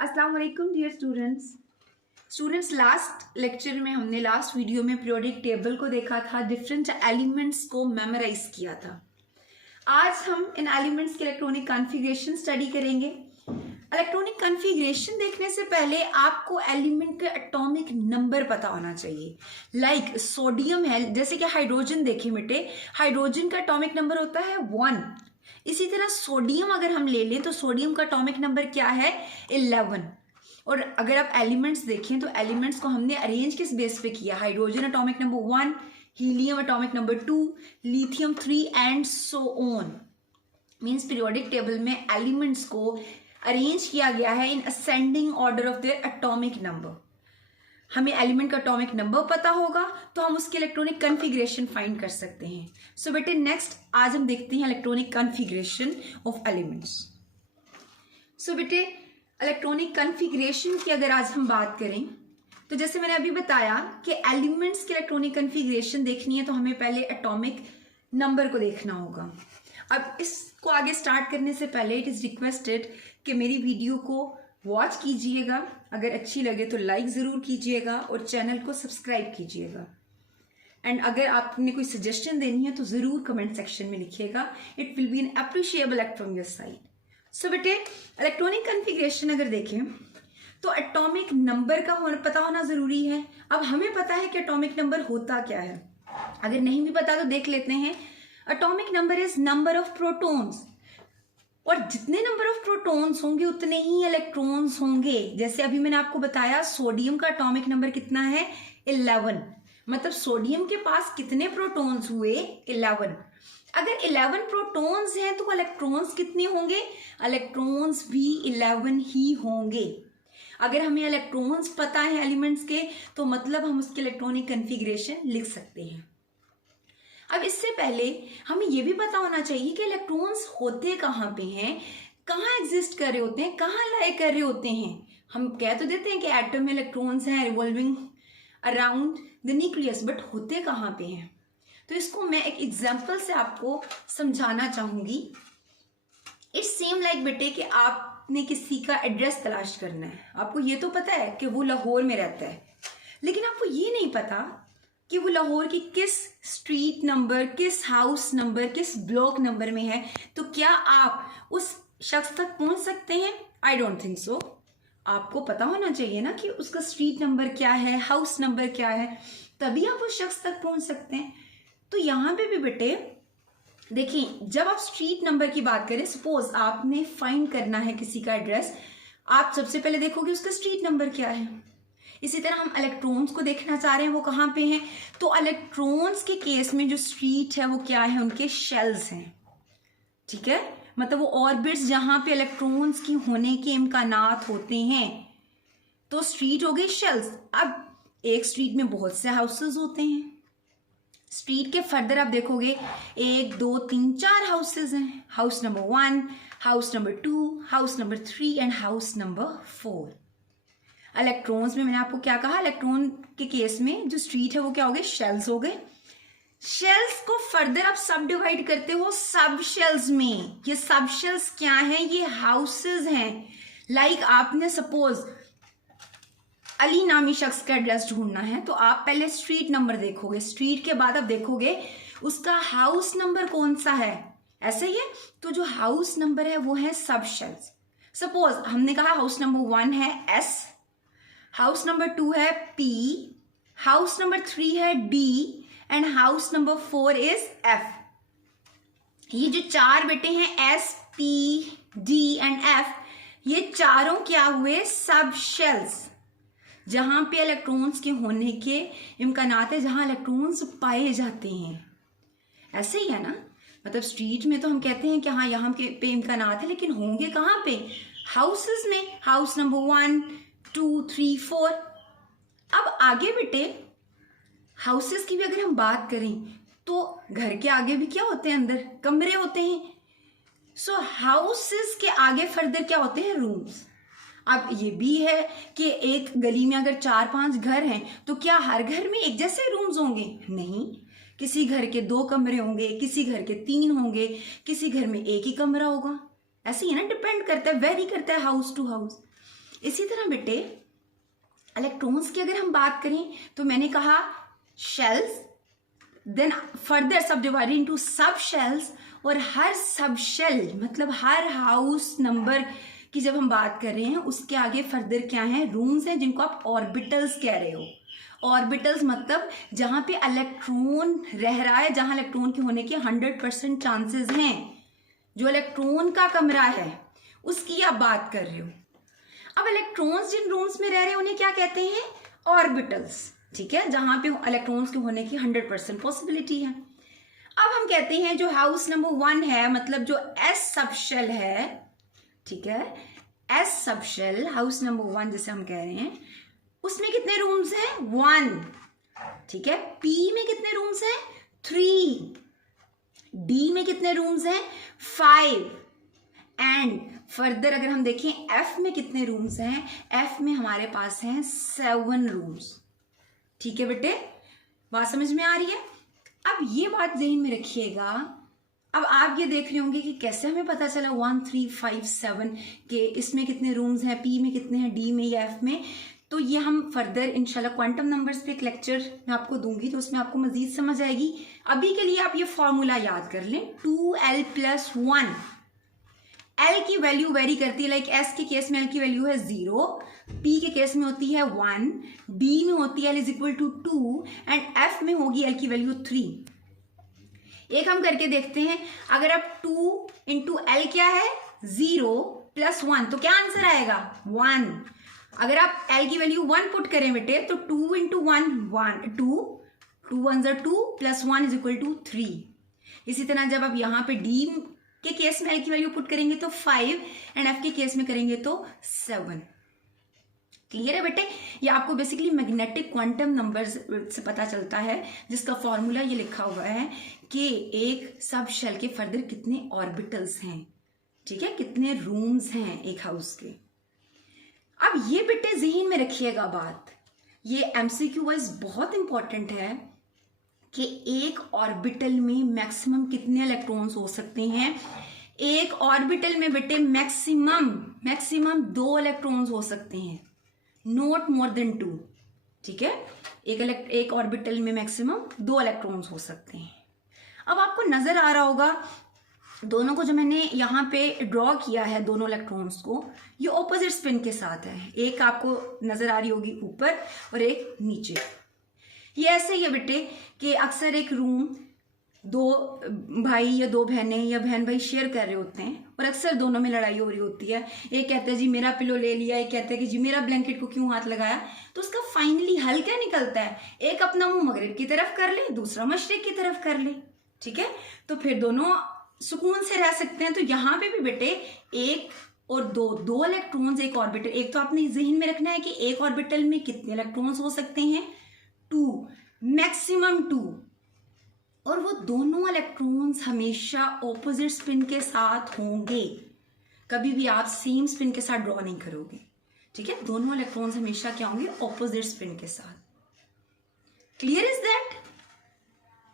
अस्सलाम वालेकुम dear students last video में पीरियोडिक टेबल को देखा था, डिफरेंट एलिमेंट्स को मेमोराइज किया था। आज हम इन एलिमेंट्स के इलेक्ट्रॉनिक कॉन्फ़िगरेशन स्टडी करेंगे। इलेक्ट्रॉनिक कॉन्फ़िगरेशन देखने से पहले आपको एलिमेंट के एटॉमिक नंबर पता होना चाहिए। लाइक सोडियम है, जैसे कि हाइड्रोजन देखें बेटे, हाइड्रोजन का एटॉमिक नंबर होता है 1। इसी तरह सोडियम अगर हम ले लें तो सोडियम का एटॉमिक नंबर क्या है 11। और अगर आप एलिमेंट्स देखें तो एलिमेंट्स को हमने अरेंज किस बेस पे किया, hydrogen atomic number 1, helium atomic number 2, lithium 3 and so on. Means periodic table में एलिमेंट्स को अरेंज किया गया है in ascending order of their atomic number. हमें एलिमेंट का एटॉमिक नंबर पता होगा तो हम उसके इलेक्ट्रॉनिक कॉन्फ़िगरेशन फाइंड कर सकते हैं। सो बेटे नेक्स्ट आज हम देखते हैं इलेक्ट्रॉनिक कॉन्फ़िगरेशन ऑफ एलिमेंट्स। सो बेटे इलेक्ट्रॉनिक कॉन्फ़िगरेशन की अगर आज हम बात करें तो जैसे मैंने अभी बताया कि एलिमेंट्स की इलेक्ट्रॉनिक कॉन्फ़िगरेशन देखनी है तो हमें पहले एटॉमिक नंबर को देखना होगा। अब इसको आगे स्टार्ट करने से पहले इट इज़ रिक्वेस्टेड कि मेरी वीडियो को वॉच कीजिएगा, अगर अच्छी लगे तो लाइक ज़रूर कीजिएगा और चैनल को सब्सक्राइब कीजिएगा। एंड अगर आपने कोई सजेशन देनी है तो ज़रूर कमेंट सेक्शन में लिखिएगा। It will be an appreciable act from your side. So बेटे इलेक्ट्रॉनिक कॉन्फ़िगरेशन अगर देखें तो एटॉमिक नंबर का पता होना ज़रूरी है। अब हमें पता है कि एटॉमिक नंबर होता क्या है, अगर नहीं भी पता तो देख लेते हैं। Atomic number is number of protons, और जितने नंबर ऑफ प्रोटॉन्स होंगे उतने ही इलेक्ट्रॉन्स होंगे। जैसे अभी मैंने आपको बताया सोडियम का एटॉमिक नंबर कितना है 11, मतलब सोडियम के पास कितने प्रोटॉन्स हुए 11। अगर 11 प्रोटॉन्स हैं तो इलेक्ट्रॉन्स कितने होंगे, इलेक्ट्रॉन्स भी 11 ही होंगे। अगर हमें इलेक्ट्रॉन्स पता है एलिमेंट्स के तो मतलब हम उसके इलेक्ट्रॉनिक कॉन्फ़िगरेशन लिख सकते हैं। अब इससे पहले हमें यह भी पता होना चाहिए कि इलेक्ट्रॉन्स होते कहाँ पे हैं, कहाँ एग्जिस्ट कर रहे होते हैं, कहाँ लाए कर रहे होते हैं। हम कह तो देते हैं कि एटम में इलेक्ट्रॉन्स हैं revolving around the nucleus, but होते कहाँ पे हैं। तो इसको मैं एक एग्जांपल से आपको समझाना चाहूंगी। इट सेम लाइक बेटे कि आपने किसी का एड्रेस तलाश करना है। आपको ये तो पता है कि वो लाहौर में रहता है, लेकिन आपको ये नहीं पता कि वो लाहौर की किस स्ट्रीट नंबर, किस हाउस नंबर, किस ब्लॉक नंबर में है। तो क्या आप उस शख्स तक पहुंच सकते हैं? I don't think so. आपको पता होना चाहिए ना कि उसका स्ट्रीट नंबर क्या है, हाउस नंबर क्या है, तभी आप उस शख्स तक पहुंच सकते हैं। तो यहाँ पे भी बेटे देखिए, जब आप स्ट्रीट नंबर की बात करें, सपोज आपने फाइंड करना है किसी का एड्रेस, आप सबसे पहले देखोगे उसका स्ट्रीट नंबर क्या है। इसी तरह हम इलेक्ट्रॉन्स को देखना चाह रहे हैं वो कहाँ पे हैं, तो इलेक्ट्रॉन्स के केस में जो स्ट्रीट है वो क्या है, उनके शेल्स हैं। ठीक है, मतलब वो ऑर्बिट्स जहाँ पे इलेक्ट्रॉन्स की होने के इम्कानात होते हैं, तो स्ट्रीट हो गई शेल्स। अब एक स्ट्रीट में बहुत से हाउसेस होते हैं, स्ट्रीट के फर्दर आप देखोगे 1 2 3 4 हाउसेस हैं। House number 1, house number 2, house number 3 and house number 4। Electrons में मैंने आपको क्या कहा, इलेक्ट्रॉन के केस में जो स्ट्रीट है वो क्या हो गए, शेल्स हो गए। शेल्स को फर्दर आप सब डिवाइड करते हो सब शेल्स में। ये सब शेल्स क्या हैं, ये हाउसेस हैं। लाइक आपने सपोज अली नामी शख्स का एड्रेस ढूंढना है तो आप पहले स्ट्रीट नंबर देखोगे, स्ट्रीट के बाद आप देखोगे उसका हाउस नंबर कौन सा है, ऐसे ही है। तो जो हाउस नंबर है वो है सब शेल्स। सपोज हमने कहा हाउस नंबर 1 है S, हाउस नंबर 2 है P, हाउस नंबर 3 है D and house number 4 is F। ये जो चार बेटे हैं S, P, D and F, ये चारों क्या हुए, सब शेल्स, जहां पे इलेक्ट्रॉन्स के होने के इम्कानात है, जहां इलेक्ट्रॉन्स पाए जाते हैं। ऐसे ही है ना, मतलब स्ट्रीट में तो हम कहते हैं कि हाँ यहाँ पे इम्कानात है, लेकिन होंगे कहाँ पे, हाउसेस में। House number 1 2 3 4। अब आगे बेटे हाउसेस की भी अगर हम बात करें तो घर के आगे भी क्या होते हैं, अंदर कमरे होते हैं। सो हाउसेस के आगे फर्दर क्या होते हैं, रूम्स। अब ये भी है कि एक गली में अगर 4-5 घर हैं तो क्या हर घर में एक जैसे रूम्स होंगे, नहीं। किसी घर के 2 कमरे होंगे, किसी घर के 3 होंगे, किसी घर में एक ही कमरा होगा। ऐसे ही ना, डिपेंड करता है, वेरी करता है हाउस टू हाउस। इसी तरह बेटे इलेक्ट्रॉन्स की अगर हम बात करें तो मैंने कहा शेल्स, देन फर्दर सब डिवाइडेड इनटू सब शेल्स, और हर सब शेल मतलब हर हाउस नंबर की जब हम बात कर रहे हैं उसके आगे फर्दर क्या है, रूम्स हैं जिनको आप ऑर्बिटल्स कह रहे हो। ऑर्बिटल्स मतलब जहां पे इलेक्ट्रॉन रह रहा है, जहां इलेक्ट्रॉन के होने के 100% चांसेस हैं, जो इलेक्ट्रॉन का कमरा है उसकी आप बात कर रहे हो। अब इलेक्ट्रॉन्स जिन रूम्स में रह रहे हैं उन्हें क्या कहते हैं, ऑर्बिटल्स, ठीक है, जहां पे इलेक्ट्रॉन्स के होने की 100% पॉसिबिलिटी है। अब हम कहते हैं जो हाउस नंबर 1 है, मतलब जो एस सबशेल है, ठीक है, एस सबशेल हाउस नंबर 1 जिसे हम कह रहे हैं, उसमें कितने रूम्स हैं, 1, ठीक है। पी में कितने रूम्स हैं, 3, डी में कितने रूम्स हैं, 5, एंड फर्दर अगर हम देखें एफ में कितने रूम्स हैं, एफ में हमारे पास हैं 7 रूम्स, ठीक है बेटे, बात समझ में आ रही है। अब ये बात ज़हन में रखिएगा। अब आप ये देख रहे होंगे कि कैसे हमें पता चला 1, 3, 5, 7 के इसमें कितने रूम्स हैं, पी में कितने हैं, डी में या एफ में। तो ये हम फर्दर इंशाल्लाह क्वांटम नंबर्स पे एक लेक्चर मैं आपको दूंगी तो उसमें आपको मजीद समझ आएगी। अभी के लिए आप ये फॉर्मूला याद कर लें, 2l+1। एल की वैल्यू वेरी करती है, लाइक एस के केस में एल की वैल्यू है 0, पी के केस में होती है 1, डी में होती है L=2 एंड एफ में होगी एल की वैल्यू 3। एक हम करके देखते हैं, अगर आप 2 इंटू एल क्या है 0 + 1 तो क्या आंसर आएगा 1। अगर आप एल की वैल्यू 1 पुट करें बेटे तो 2 इंटू 1 1 2 2 1 2 + 1 = 3। इसी तरह जब आप यहाँ पे डी के केस में एल की वैल्यू पुट करेंगे तो 5 एंड एफ के केस में करेंगे तो 7। क्लियर है बेटे, ये आपको बेसिकली मैग्नेटिक क्वांटम नंबर्स से पता चलता है, जिसका फॉर्मूला ये लिखा हुआ है कि एक सब शेल के फर्दर कितने ऑर्बिटल्स हैं, ठीक है, कितने रूम्स हैं एक हाउस के। अब ये बेटे ज़हन में रखिएगा बात, ये एमसीक्यू वाइज बहुत इंपॉर्टेंट है कि एक ऑर्बिटल में मैक्सिमम कितने इलेक्ट्रॉन्स हो सकते हैं। एक ऑर्बिटल में बेटे मैक्सिमम 2 इलेक्ट्रॉन्स हो सकते हैं, नॉट मोर देन 2, ठीक है। एक ऑर्बिटल में मैक्सिमम 2 इलेक्ट्रॉन्स हो सकते हैं। अब आपको नजर आ रहा होगा दोनों को जो मैंने यहाँ पे ड्रॉ किया है, दोनों इलेक्ट्रॉन्स को, ये ऑपोजिट स्पिन के साथ है। एक आपको नजर आ रही होगी ऊपर और एक नीचे। ये ऐसे ही है बेटे कि अक्सर एक रूम 2 भाई या 2 बहनें या बहन भाई शेयर कर रहे होते हैं और अक्सर दोनों में लड़ाई हो रही होती है। एक कहता है जी मेरा पिलो ले लिया, एक कहता है कि जी मेरा ब्लैंकेट को क्यों हाथ लगाया। तो उसका फाइनली हल क्या निकलता है, एक अपना मुंह मगरिब की तरफ कर ले, दूसरा मशरिक की तरफ कर ले, ठीक है, तो फिर दोनों सुकून से रह सकते हैं। तो यहाँ पे भी बेटे 1 और 2 इलेक्ट्रॉन्स एक ऑर्बिटल, एक तो आपने जहन में रखना है कि एक ऑर्बिटल में कितने इलेक्ट्रॉन्स हो सकते हैं, 2, मैक्सिमम 2, और वो दोनों इलेक्ट्रॉन्स हमेशा ऑपोजिट स्पिन के साथ होंगे, कभी भी आप सेम स्पिन के साथ ड्रॉ नहीं करोगे, ठीक है। दोनों इलेक्ट्रॉन्स हमेशा क्या होंगे, ऑपोजिट स्पिन के साथ। Clear is that.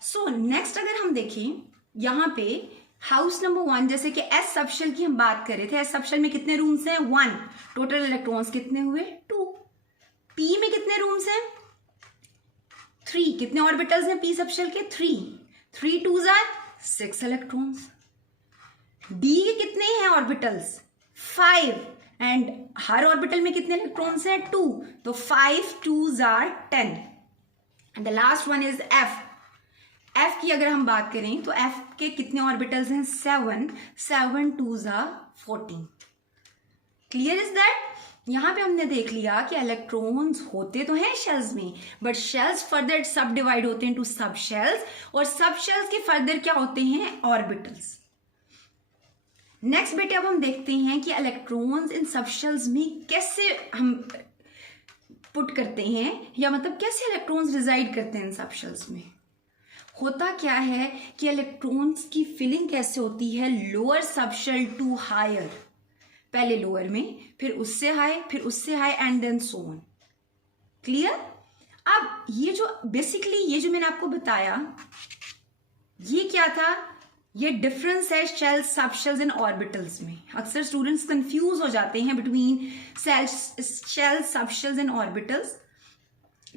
So next अगर हम देखें यहाँ पे हाउस नंबर 1, जैसे कि एस सबशेल की हम बात कर रहे थे, एस सबशेल में कितने रूम्स हैं 1, टोटल इलेक्ट्रॉन्स कितने हुए 2। पी में कितने रूम्स हैं 3, कितने ऑर्बिटल्स हैं पी सबशेल के 3 2s are 6 इलेक्ट्रॉन्स। डी के कितने हैं ऑर्बिटल्स 5 एंड हर ऑर्बिटल में कितने इलेक्ट्रॉन्स हैं 2, तो 5 2s are 10 and the last one is F. F की अगर हम बात करें तो एफ के कितने ऑर्बिटल्स हैं 7 2s are 14। Clear is that. यहां पे हमने देख लिया कि इलेक्ट्रॉन्स होते तो हैं शेल्स में, बट शेल्स फर्दर सब डिवाइड होते हैं टू सब शेल्स, और सब शेल्स के फर्दर क्या होते हैं ऑर्बिटल्स। नेक्स्ट बेटे अब हम देखते हैं कि इलेक्ट्रॉन्स इन सब शेल्स में कैसे हम पुट करते हैं, या मतलब कैसे इलेक्ट्रॉन्स रिजाइड करते हैं इन सब शेल्स में। होता क्या है कि इलेक्ट्रॉन्स की फिलिंग कैसे होती है, लोअर सबशेल टू हायर, पहले लोअर में, फिर उससे high and then so on. Clear. अब ये जो बेसिकली ये जो मैंने आपको बताया ये क्या था, ये डिफरेंस है शेल्स, सब शेल्स एंड ऑर्बिटल्स में। अक्सर स्टूडेंट्स कंफ्यूज हो जाते हैं बिटवीन शेल्स, सब शेल्स एंड ऑर्बिटल्स।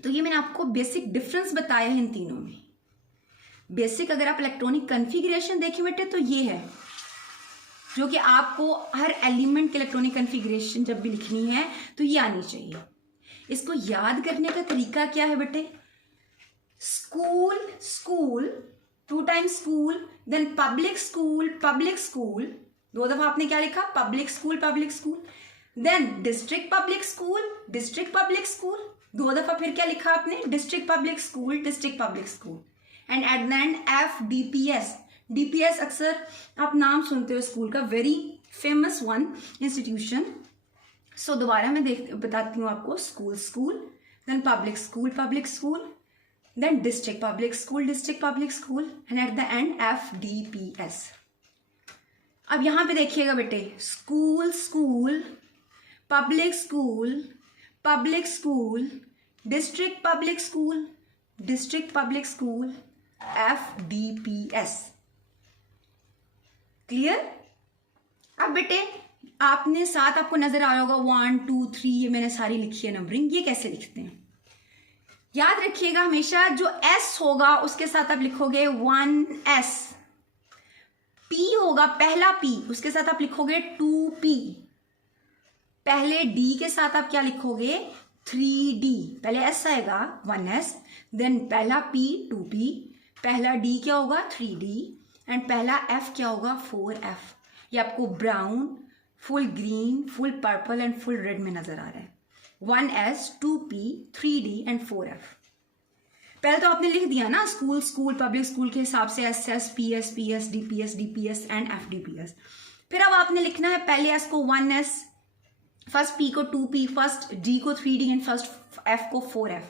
तो ये मैंने आपको बेसिक डिफरेंस बताया है इन तीनों में। बेसिक अगर आप इलेक्ट्रॉनिक कन्फिग्रेशन देखें बेटे तो ये है, जो कि आपको हर एलिमेंट की इलेक्ट्रॉनिक कन्फिग्रेशन जब भी लिखनी है तो ये आनी चाहिए। इसको याद करने का तरीका क्या है बेटे? School, school, 2 times school, then public school, public school, 2 दफा आपने क्या लिखा? Public school, public school, then district public school, district public school, 2 दफा फिर क्या लिखा आपने? District public school, district public school, and at the end FDPS। DPS अक्सर आप नाम सुनते हो स्कूल का, very famous one institution. So दोबारा मैं बताती हूँ आपको। School, school, then public school, public school, then district public school, district public school, and at the end FDPS। अब यहां पे देखिएगा बेटे, school, school, public school, public school, district public school, district public school, FDPS। Clear? अब बेटे आपने साथ आपको नजर आ रहा होगा 1 2 3, ये मैंने सारी लिखी है नंबरिंग। ये कैसे लिखते हैं याद रखिएगा हमेशा, जो S होगा उसके साथ आप लिखोगे 1S, P होगा पहला P, उसके साथ आप लिखोगे 2P, पहले D के साथ आप क्या लिखोगे? 3D। पहले S आएगा 1S, देन पहला P 2P, पहला D क्या होगा? 3D, एंड पहला F क्या होगा? 4F। ये आपको brown, full green, full purple and full red में नजर आ रहा है। 1S, 2P, 3D and 4F। पहले तो आपने लिख दिया ना स्कूल, स्कूल, पब्लिक स्कूल के हिसाब से SS, PS, PS, DPS, DPS and FDPS। फिर अब आपने लिखना है पहले S को 1S, फर्स्ट P को 2P, फर्स्ट D को 3D एंड फर्स्ट F को 4F।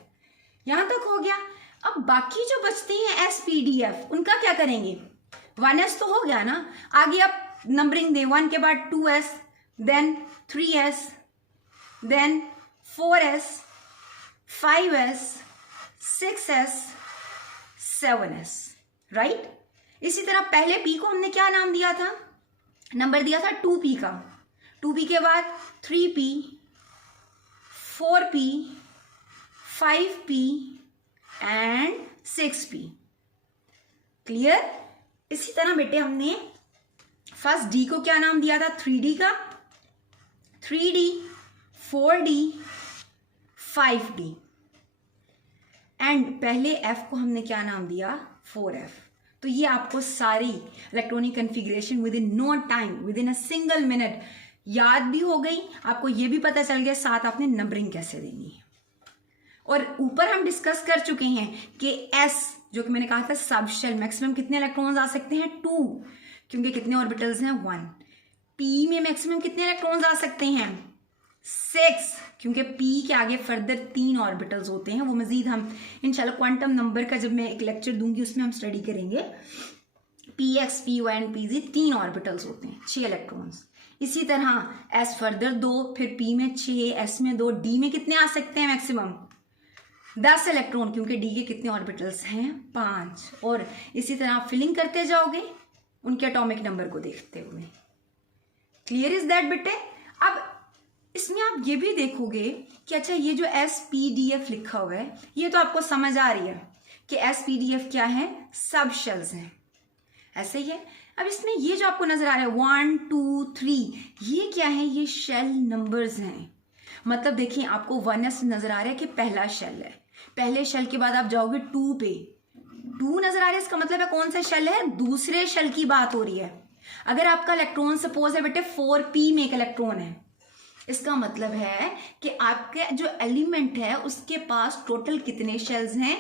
यहां तक हो गया। अब बाकी जो बचते हैं SPDF, उनका क्या करेंगे? 1S तो हो गया ना, आगे आप नंबरिंग दें, 1 के बाद 2S, then 3S, then 4S, 5S, 6S, 7S, right? इसी तरह पहले P को हमने क्या नाम दिया था? नंबर दिया था 2P का। 2P के बाद 3P, 4P, 5P and 6P। Clear? इसी तरह बेटे हमने फर्स्ट D को क्या नाम दिया था? 3D का, 3D, 4D, 5D, एंड पहले F को हमने क्या नाम दिया? 4F। तो ये आपको सारी electronic configuration within no time, within a single minute याद भी हो गई, आपको ये भी पता चल गया साथ आपने नंबरिंग कैसे देनी है। और ऊपर हम डिस्कस कर चुके हैं कि S जो कि मैंने कहा था सब शेल, मैक्सिमम कितने इलेक्ट्रॉन्स आ सकते हैं? 2, क्योंकि कितने ऑर्बिटल्स हैं? 1। P में मैक्सिमम कितने इलेक्ट्रॉन्स आ सकते हैं? 6, क्योंकि P के आगे फर्दर 3 ऑर्बिटल्स होते हैं। वो मजीद हम इंशाल्लाह क्वांटम नंबर का जब मैं एक लेक्चर दूंगी उसमें हम स्टडी करेंगे। Px, Py and Pz 3 orbitals होते हैं, 6 इलेक्ट्रॉन्स। इसी तरह S फर्दर 2, फिर P में 6, S में 2, D में कितने आ सकते हैं मैक्सिमम? 10 इलेक्ट्रॉन, क्योंकि D के कितने ऑर्बिटल्स हैं? 5। और इसी तरह आप फिलिंग करते जाओगे उनके एटॉमिक नंबर को देखते हुए। क्लियर इज दैट बेटे? अब इसमें आप ये भी देखोगे कि अच्छा ये जो SPDF लिखा हुआ है, ये तो आपको समझ आ रही है कि SPDF क्या है? सब शेल्स हैं, ऐसे ही है। अब इसमें ये जो आपको नजर आ रहा है 1 2 3, ये क्या है? ये शेल नंबर्स हैं। मतलब देखिए आपको 1S नजर आ रहा है कि पहला शेल है, पहले शेल के बाद आप जाओगे 2 पे, 2 नजर आ रहा है, इसका मतलब है कौन सा शेल है? दूसरे शेल की बात हो रही है। अगर आपका इलेक्ट्रॉन सपोज है बेटे 4P में एक इलेक्ट्रॉन है, इसका मतलब है कि आपके जो एलिमेंट है उसके पास टोटल कितने शेल्स हैं?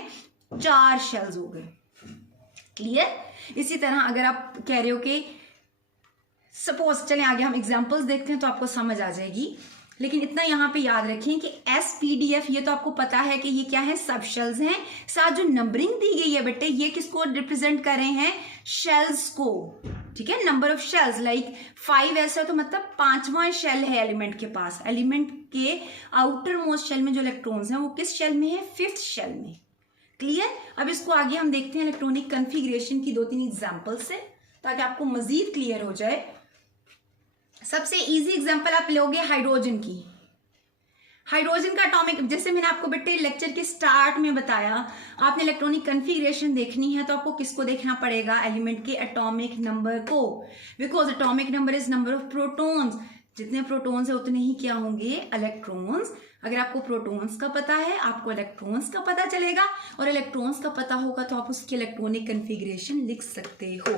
4 शेल्स हो गए। क्लियर? इसी तरह अगर आप कह रहे हो कि सपोज, चलें आगे हम एग्जांपल्स देखते हैं तो आपको समझ आ जाएगी, लेकिन इतना यहाँ पे याद रखें कि SPDF ये तो आपको पता है कि ये क्या है? सब शेल्स हैं। साथ जो नंबरिंग दी गई है बेटे, ये किसको रिप्रेजेंट कर रहे हैं? शेल्स को। ठीक है, नंबर ऑफ शेल्स, लाइक 5 ऐसा तो मतलब 5वां शेल है एलिमेंट के पास। एलिमेंट के आउटर मोस्ट शेल में जो इलेक्ट्रॉन्स हैं वो किस शेल में है? 5th शेल में। क्लियर? अब इसको आगे हम देखते हैं इलेक्ट्रॉनिक कन्फिग्रेशन की 2-3 एग्जाम्पल से। ताकि आपको मजीद क्लियर हो जाए। सबसे इजी एग्जांपल आप लोगे हाइड्रोजन की। हाइड्रोजन का एटॉमिक, जैसे मैंने आपको बेटे लेक्चर के स्टार्ट में बताया, आपने इलेक्ट्रॉनिक कन्फिग्रेशन देखनी है तो आपको किसको देखना पड़ेगा, एलिमेंट के एटॉमिक नंबर को, because atomic number is number of protons. जितने प्रोटॉन्स है उतने ही क्या होंगे, इलेक्ट्रॉन्स। अगर आपको प्रोटॉन्स का पता है आपको इलेक्ट्रॉन्स का पता चलेगा, और इलेक्ट्रॉन्स का पता होगा तो आप उसकी इलेक्ट्रॉनिक कन्फिग्रेशन लिख सकते हो।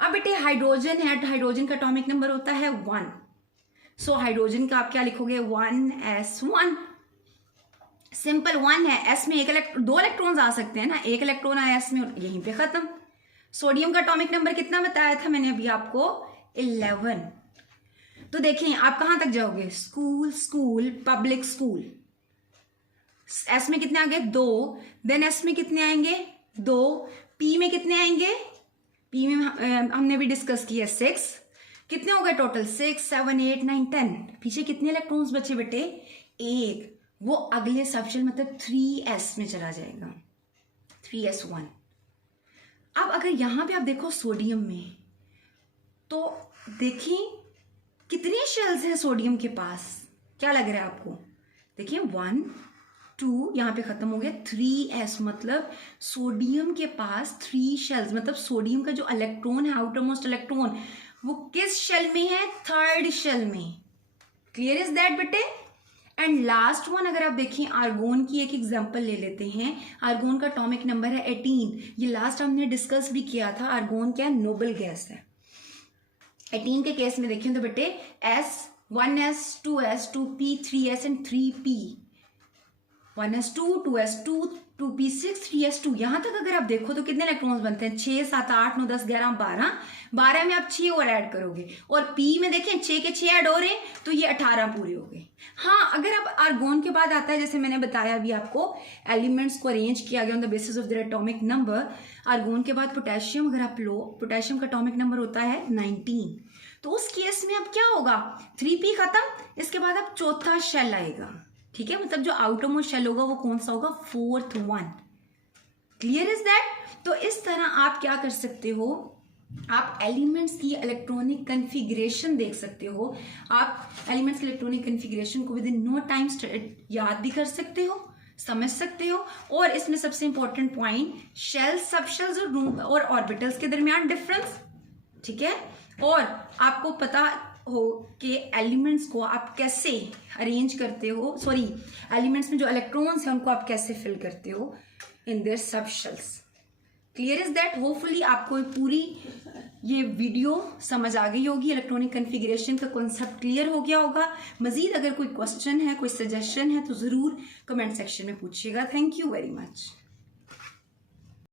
अब बेटे हाइड्रोजन है, हाइड्रोजन का एटॉमिक नंबर होता है 1। सो हाइड्रोजन का आप क्या लिखोगे, 1s1। सिंपल 1 है, s में दो इलेक्ट्रॉन्स आ सकते हैं ना, एक इलेक्ट्रॉन आया s में, यहीं पे खत्म। सोडियम का एटॉमिक नंबर कितना बताया था मैंने अभी आपको, 11। तो देखें आप कहां तक जाओगे, school, school, public school, s में कितने आ गए, 2। देन s में कितने आएंगे, 2। p में कितने आएंगे, p में हमने भी डिस्कस किया 6। कितने हो गए टोटल, 6, 7, 8, 9, 10। पीछे कितने इलेक्ट्रॉन्स बचे बेटे, 1। वो अगले सबशेल मतलब 3s में चला जाएगा, 3s1। अब अगर यहां पे आप देखो सोडियम में, तो देखिए कितने शेल्स हैं सोडियम के पास, क्या लग रहा है आपको, देखिए 1, 2, यहां पे खत्म हो गया, 3s मतलब सोडियम के पास 3 शेल्स, मतलब सोडियम का जो इलेक्ट्रॉन है, आउटर मोस्ट इलेक्ट्रॉन, वो किस शेल में है, 3rd शेल में। क्लियर इज दैट बेटे। एंड लास्ट वन अगर आप देखिए, आर्गोन की एक एग्जांपल ले लेते हैं। आर्गोन का एटॉमिक नंबर है 18। ये लास्ट हमने डिस्कस भी किया था। आर्गोन क्या है, नोबल गैस है। 18 के केस में देखिए तो बेटे s, 1s, 2s, 2p, 3s and 3p, 1s2, 2s2, 2p6, 3s2। यहां तक अगर आप देखो तो कितने इलेक्ट्रॉन्स बनते हैं, 6, 7, 8, 9, 10, 11, 12। 12 में आप 6 और ऐड करोगे, और p में देखें 6 के 6 ऐड हो रहे हैं तो ये 18 पूरे हो गए। हाँ, अगर अब आर्गोन के बाद आता है, जैसे मैंने बताया अभी आपको, एलिमेंट्स को अरेंज किया गया on the basis of their atomic number. Argon के बाद पोटेशियम अगर आप लो, पोटेशियम का एटॉमिक नंबर होता है 19। तो उस केस में अब क्या होगा, 3p खत्म, इसके बाद अब चौथा शेल आएगा, ठीक है, मतलब जो आउटर मोस्ट शेल होगा वो कौन सा होगा, 4th one। Clear is that. तो इस तरह आप क्या कर सकते हो, आप एलिमेंट्स की इलेक्ट्रॉनिक कन्फिग्रेशन देख सकते हो। आप एलिमेंट्स की इलेक्ट्रॉनिक कन्फिग्रेशन को विद इन नो टाइम याद भी कर सकते हो, समझ सकते हो। और इसमें सबसे इंपॉर्टेंट पॉइंट, शेल्स, सबशेल्स और ऑर्बिटल्स के दरमियान डिफरेंस, ठीक है। और आपको पता हो कि एलिमेंट्स को आप कैसे अरेंज करते हो, सॉरी एलिमेंट्स में जो इलेक्ट्रॉन्स हैं उनको आप कैसे फिल करते हो in their subshells. Clear is that. Hopefully आपको पूरी ये वीडियो समझ आ गई होगी, इलेक्ट्रॉनिक कन्फिग्रेशन का कॉन्सेप्ट क्लियर हो गया होगा। मजीद अगर कोई क्वेश्चन है, कोई सजेशन है तो ज़रूर कमेंट सेक्शन में पूछिएगा। Thank you very much.